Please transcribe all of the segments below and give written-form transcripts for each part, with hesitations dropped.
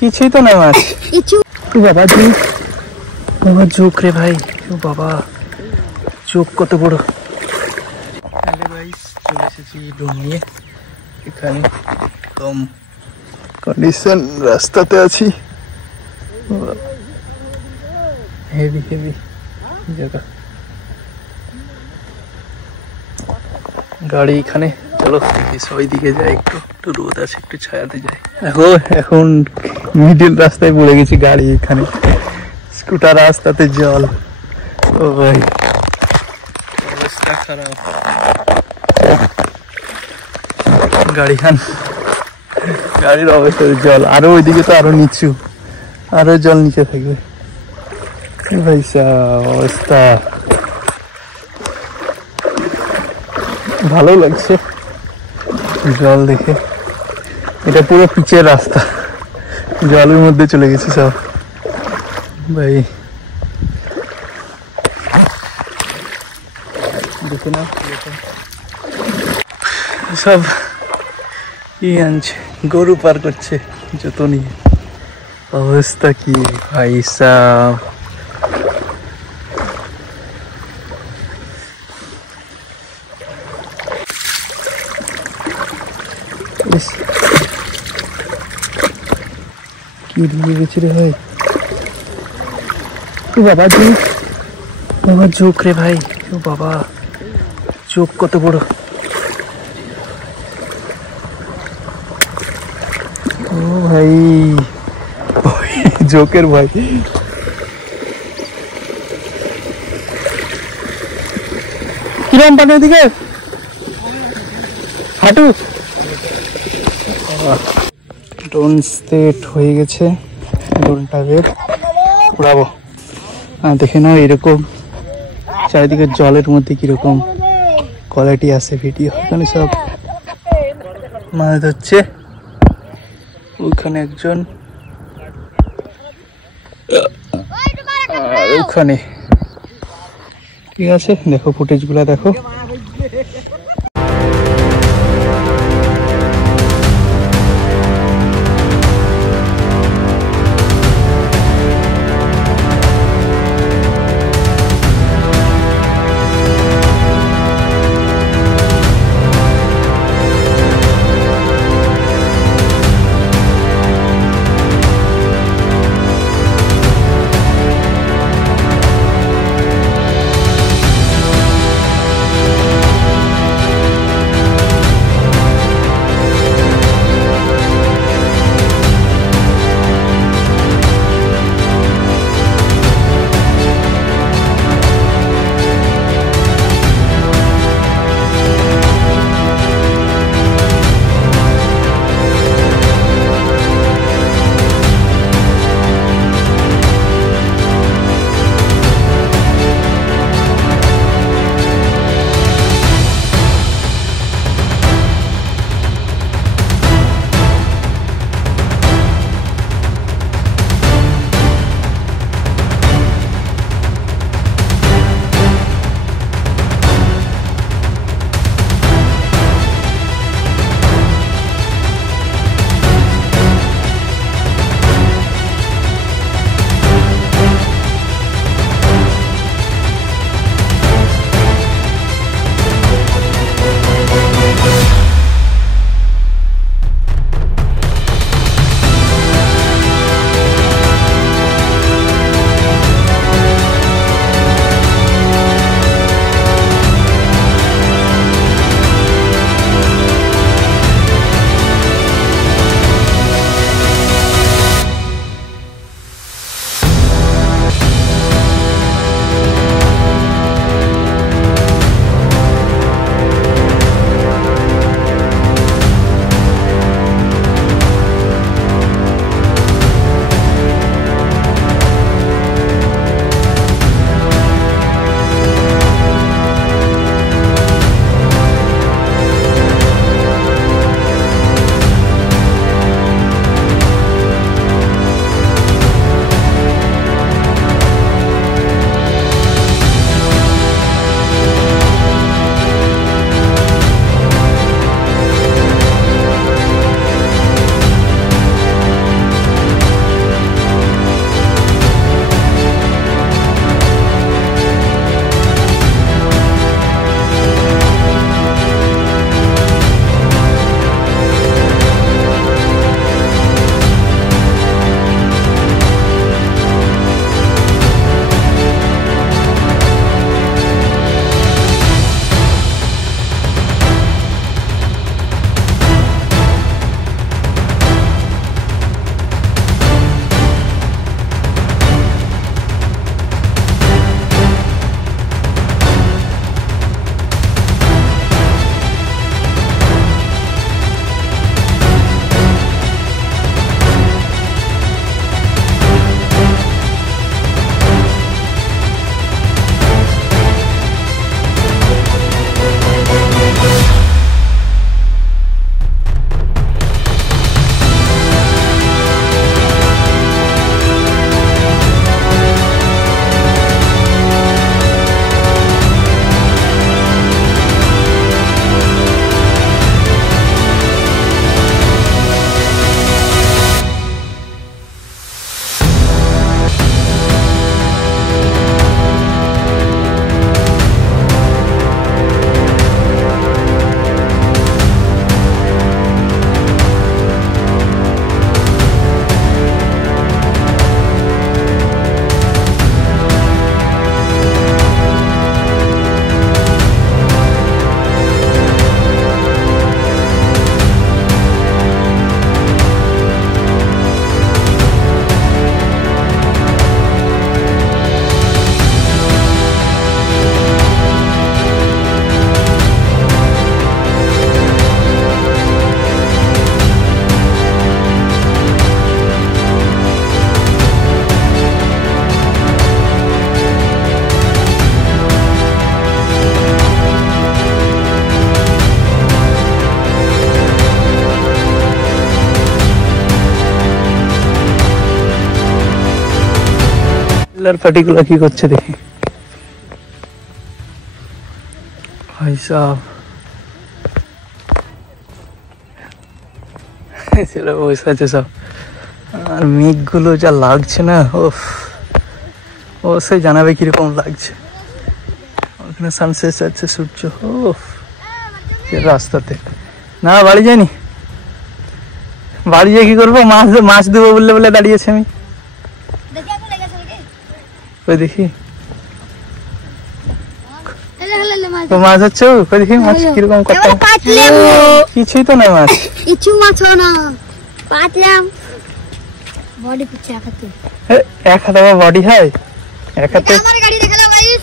কিছুই তো নাই মাছ। ও বাবা ঝোঁক, বাবা ঝোঁক রে ভাই, ও বাবা চোখ কত বড়। হ্যালো গাইস, চলে এসেছি ড্রোন নিয়ে। এখানে কম কন্ডিশন, রাস্তাতে আছি, হেভি হেভি জায়গা, গাড়ি এখানে। চলো ওই দিকে যাই, একটু একটু রোদ আছে, একটু ছায়াতে যাই। এখন মিডিল রাস্তায় পড়ে গেছি, গাড়ি এখানে, স্কুটার রাস্তাতে জল। ও ভাই অবস্থা খারাপ, গাড়ির অবস্থাতে জল। আরো ওইদিকে তো আরো নিচু, আরো জল নিচে থাকবে ভাই সাহেব, অবস্থা ভালো লাগছে জল দেখে। এটা পুরো পিচের রাস্তা, জলের মধ্যে চলে গেছে সব ভাই। দেখে না সব কি আনছে, গরু পার করছে জুতো নিয়ে। অবস্থা কি ভাই সাহেব, কি ঢুকে গেছে রে ভাই। ও বাবা ঝোঁক, বাবা ঝোঁক রে ভাই, ও বাবা চোখ কত বড়। ও ভাই ঝোঁকের ভাই, কিরম পানি ওদিকে হাঁটু। ড্রোন সেট হয়ে গেছে, ড্রোনটাকে উড়াবো। দেখে নাও এরকম চারিদিকে জলের মধ্যে কিরকম কোয়ালিটি আছে ভিডিও। এখানে সব মাছ ধরছে, ওইখানে একজন, আর ওখানে। ঠিক আছে, দেখো ফুটেজ গুলা দেখো। পার্টিকুলার কি করছে দেখি ভাই সাহেব ছেলে বসে আছে সব আর মেঘগুলো যা লাগছে না অবশ্যই জানাবে কিরকম লাগছে ওখানে সানসেট আছে সূর্য রাস্তাতে না বাড়ি যাইনি বাড়ি গিয়ে কি করবো মাছ দেবো বললে বলে দাঁড়িয়েছে আমি ওই দেখি মাছ হচ্ছে ওই দেখি মাছ কিরকম কথা কিছুই তো নাই মাছ কিছু মাছ না পাতলাম বডি পিছে আকাতে এক হাতে বডি হয় এক হাতে আমার গাড়ি দেখালো গাইস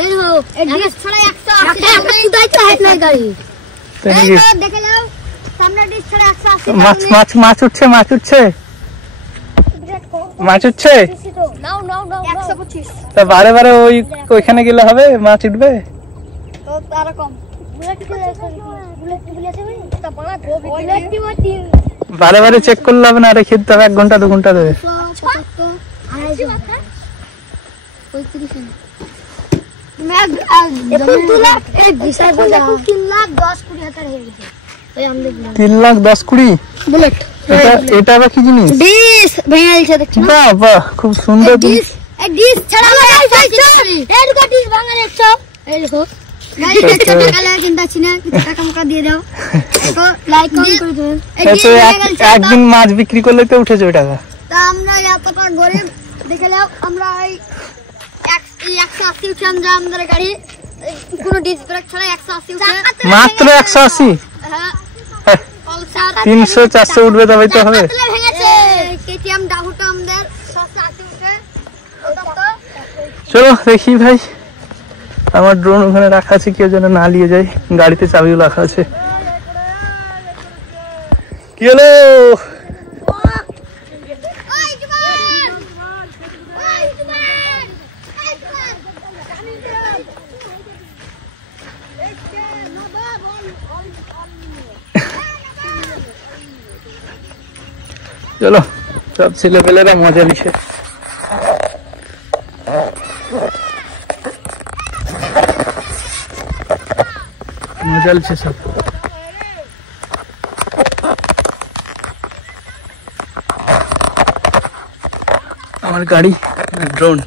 এই হো এডিস ছড়া 180 আমি দাইতে হাত নাই গাড়ি এই দেখে নাও সামনে ডিস ছড়া 180 মাছ উঠছে নাও 125 তা বারে বারে ওইখানে গেলে হবে মাছ উঠবে তো তার কম বুলেট আছে ভাই তা বড় বারে বারে চেক করলে হবে না রেখে দিতে হবে 1 ঘন্টা 2 ঘন্টা দেবে এটা আবার কি জিনিস বাহ খুব সুন্দর একদিন মাছ বিক্রি করলে তো উঠে যাবে টাকা আমরা এতটা গরিব দেখে নাও আমরা 180 উঠলাম যা আমাদের গাড়ি কোনো ডিস ব্রেক ছাড়া 180 উঠে মাত্র 180 হ্যাঁ 300 400 উঠবে তবেই তো হবে ভেঙেছে কেটিএম ডাহুটা আমাদের 780 উঠে চলো দেখি ভাই আমার ড্রোন ওখানে রাখা আছে কেউ যেন না নিয়ে যায় গাড়িতে চাবিও রাখা আছে কি হলো চলো সব ছেলেপেলেরা মজা নিচ্ছে মজা নিচ্ছে সব আমার গাড়ি ড্রোন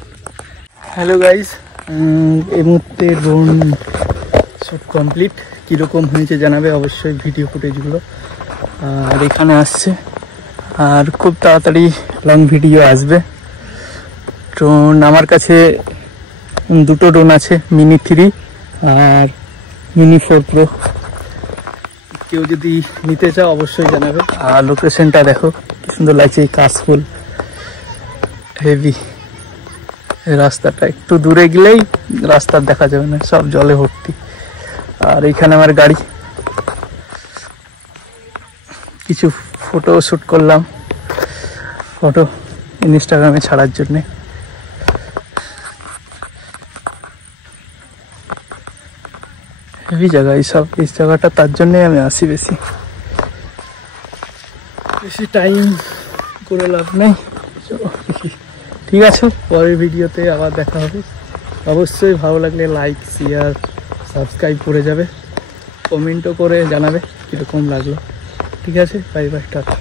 হ্যালো গাইস এই মুহূর্তে ড্রোন সব কমপ্লিট কীরকম হয়েছে জানাবে অবশ্যই ভিডিও ফুটেজগুলো আর এখানে আসছে আর খুব তাড়াতাড়ি লং ভিডিও আসবে ড্রোন আমার কাছে দুটো ড্রোন আছে মিনি 3 আর মিনি 4 প্রো কেউ যদি নিতে চাও অবশ্যই জানাবে আর লোকেশনটা দেখো কি সুন্দর লাগছে এই কাশফুল হেভি রাস্তাটা একটু দূরে গেলেই রাস্তা দেখা যাবে না সব জলে ভর্তি আর এখানে আমার গাড়ি কিছু ফটো শুট করলাম ফটো ইনস্টাগ্রামে ছাড়ার জন্য হেভি জায়গা এই জায়গাটা তার জন্যই আমি আসি বেশি টাইম করে লাভ নেই ঠিক আছে পরের ভিডিওতে আবার দেখা হবে অবশ্যই ভালো লাগলে লাইক শেয়ার সাবস্ক্রাইব করে যাবে কমেন্টও করে জানাবে কীরকম লাগলো ঠিক আছে বাই বাই টাটা